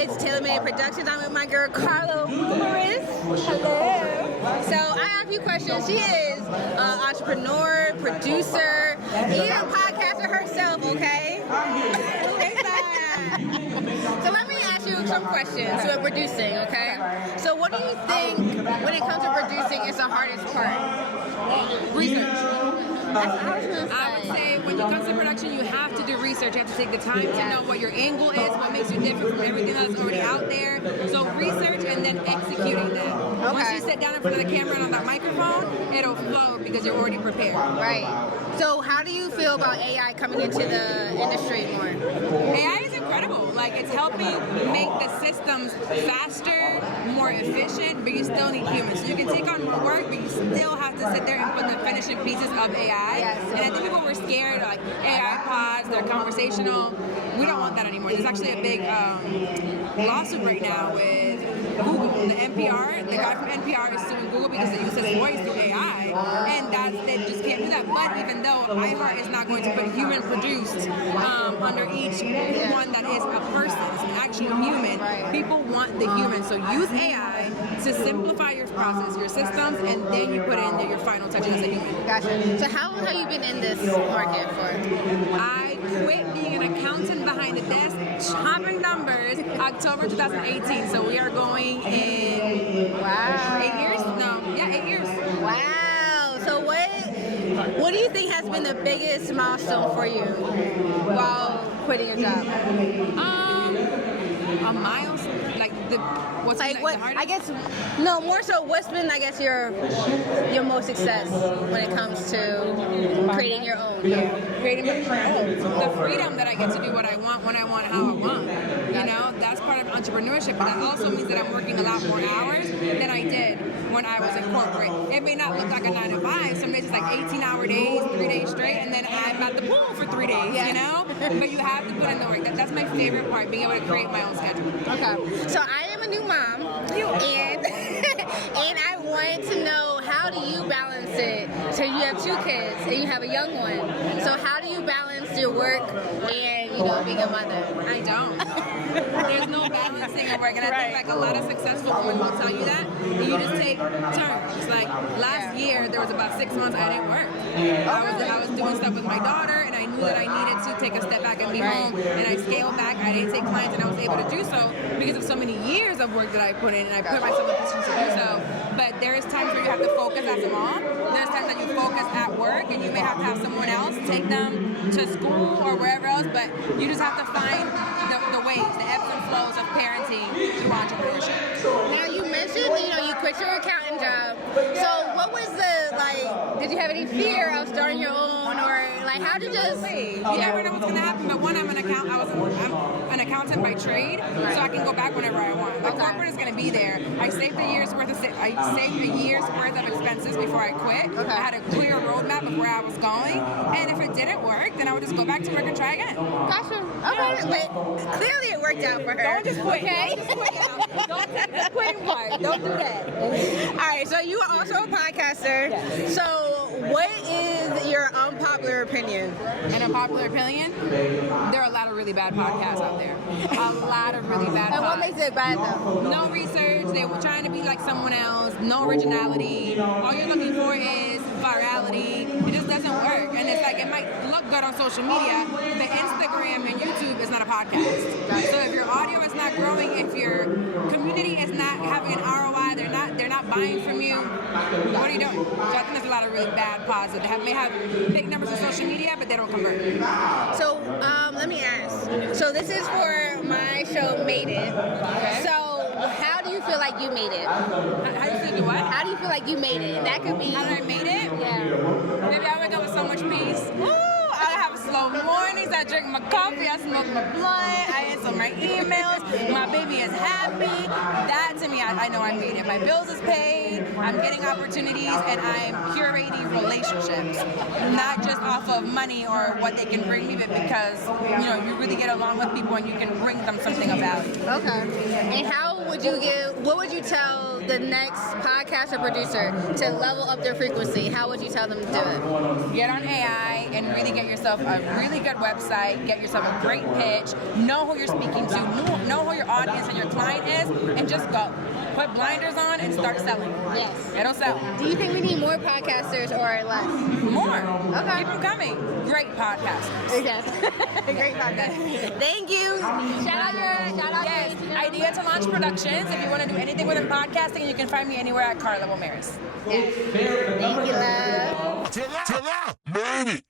It's Taylor Made Productions. I'm with my girl Carla Wilmaris. Hello. So I have a few questions. She is an entrepreneur, producer, even podcaster herself, okay? Who is that? So let me ask you some questions with producing, okay? So what do you think when it comes to producing is the hardest part? Research. That's what I would say when it comes to production, you have to do research. You have to take the time to know what your angle is, what makes you different from everything that's already out there. So research and then executing that. Okay. Once you sit down in front of the camera and on that microphone, it'll flow because you're already prepared. Right. So how do you feel about AI coming into the industry more? AI is incredible. Like, it's helping make the systems faster, more efficient, but you still need humans. So you can take on more work, but you still have to sit there and put the finishing pieces of AI. Yes. And I think people were scared, like, AI pods, they're conversational. We don't want that anymore. There's actually a big lawsuit right now with Google. The NPR, the guy from NPR is suing Google because they use his voice through AI, and they just can't do that. But even though iHeart is not going to put human produced under each one that is a person, it's an actual human, people want the human. So use AI to simplify your process, your systems, and then you put in there your final touches as a human. Gotcha. So how long have you been in this market for? I quit being an accountant behind the desk, chopping numbers, October 2018. So we are going in 8 years? No, yeah, 8 years. Wow. So what do you think has been the biggest milestone for you while quitting your job? A milestone, like what's Like the what? hardest? I guess no. More so, what's been your most success when it comes to creating your own? Creating the freedom that I get to do what I want, when I want, how I want. You know, that's part of entrepreneurship. But that also means that I'm working a lot more hours than I did when I was in corporate. It may not look like a 9 to 5. Some days it's like 18-hour days, 3 days straight, and then I'm at the pool for 3 days. You know, but you have to put in the work. That's my favorite part, being able to create my own schedule. Okay. So I am a new mom, and and I want to know, how do you balance it? So you have 2 kids and you have a young one. So how do you balance your work and being a mother? I don't. There's no balancing of work, and I think like a lot of successful women will tell you that. You just take turns. Like last year, there was about 6 months I didn't work. I was doing stuff with my daughter, and I knew that I needed to take a step back and be home. And I scaled back. I didn't take clients, and I was able to do so because of so many years of work that I put in, and I put myself in a position to do so. But there is times where you have to focus as a mom. There's times that you focus at work, and you may have to have someone else take them to school or wherever else. But you just have to find the ways, the ebbs and flows of parenting through entrepreneurship. Now you mentioned, you quit your accounting job. So what was did you have any fear of starting your own, or how did you just? You never know what's gonna happen. But one, I'm an accountant by trade, so I can go back whenever I want. The corporate is gonna be there. I saved a year's worth of expenses before I quit. Okay. I had a clear roadmap of where I was going, and if it didn't work, then I would just go back to work and try again. Gotcha. Okay, but clearly it worked out for her. Don't just quit. Okay. Don't just quit now. Don't take the quitting part. Don't do that. All right. So you are also a podcaster. Yes. So what is your unpopular opinion? An unpopular opinion? There are a lot of really bad podcasts out there. A lot of really bad. And what makes it bad though? No research. They were trying to be like someone else. No originality. All you're looking for is virality. It just doesn't work. And it's like, it might look good on social media, but Instagram and YouTube is not a podcast. So if your audio is not growing, if your community is not having an ROI, they're not buying from you, what are you doing? So I think there's a lot of really bad pods that may have big numbers on social media, but they don't convert. So let me ask. So this is for my show, Made It. Okay. So how do you feel like you made it? How do you feel what? How do you feel like you made it? And that could be. How did I made it? Yeah. Maybe I wake up with so much peace. Woo! I have slow mornings. I drink my coffee. I smoke my blunt. I answer my emails. My baby is happy. That to me, I know I made it. My bills is paid. I'm getting opportunities, and I'm curating relationships, not just off of money or what they can bring me, but because you really get along with people and you can bring them something of value. Okay. And what would you tell the next podcast or producer to level up their frequency? How would you tell them to do it? Get on AI and really get yourself a really good website, get yourself a great pitch, know who you're speaking to, know who your audience and mine is, and just go. Put blinders on and start selling. Yes. It'll sell. Do you think we need more podcasters or less? More. Okay. Keep them coming. Great podcasters. Yes. Great podcast. Thank you. Shout out. Yes. Idea to Launch Productions. If you want to do anything within podcasting, you can find me anywhere at Carla Wilmaris. Yes. Thank you, love. Till now, made it.